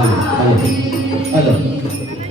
Aló, aló, aló.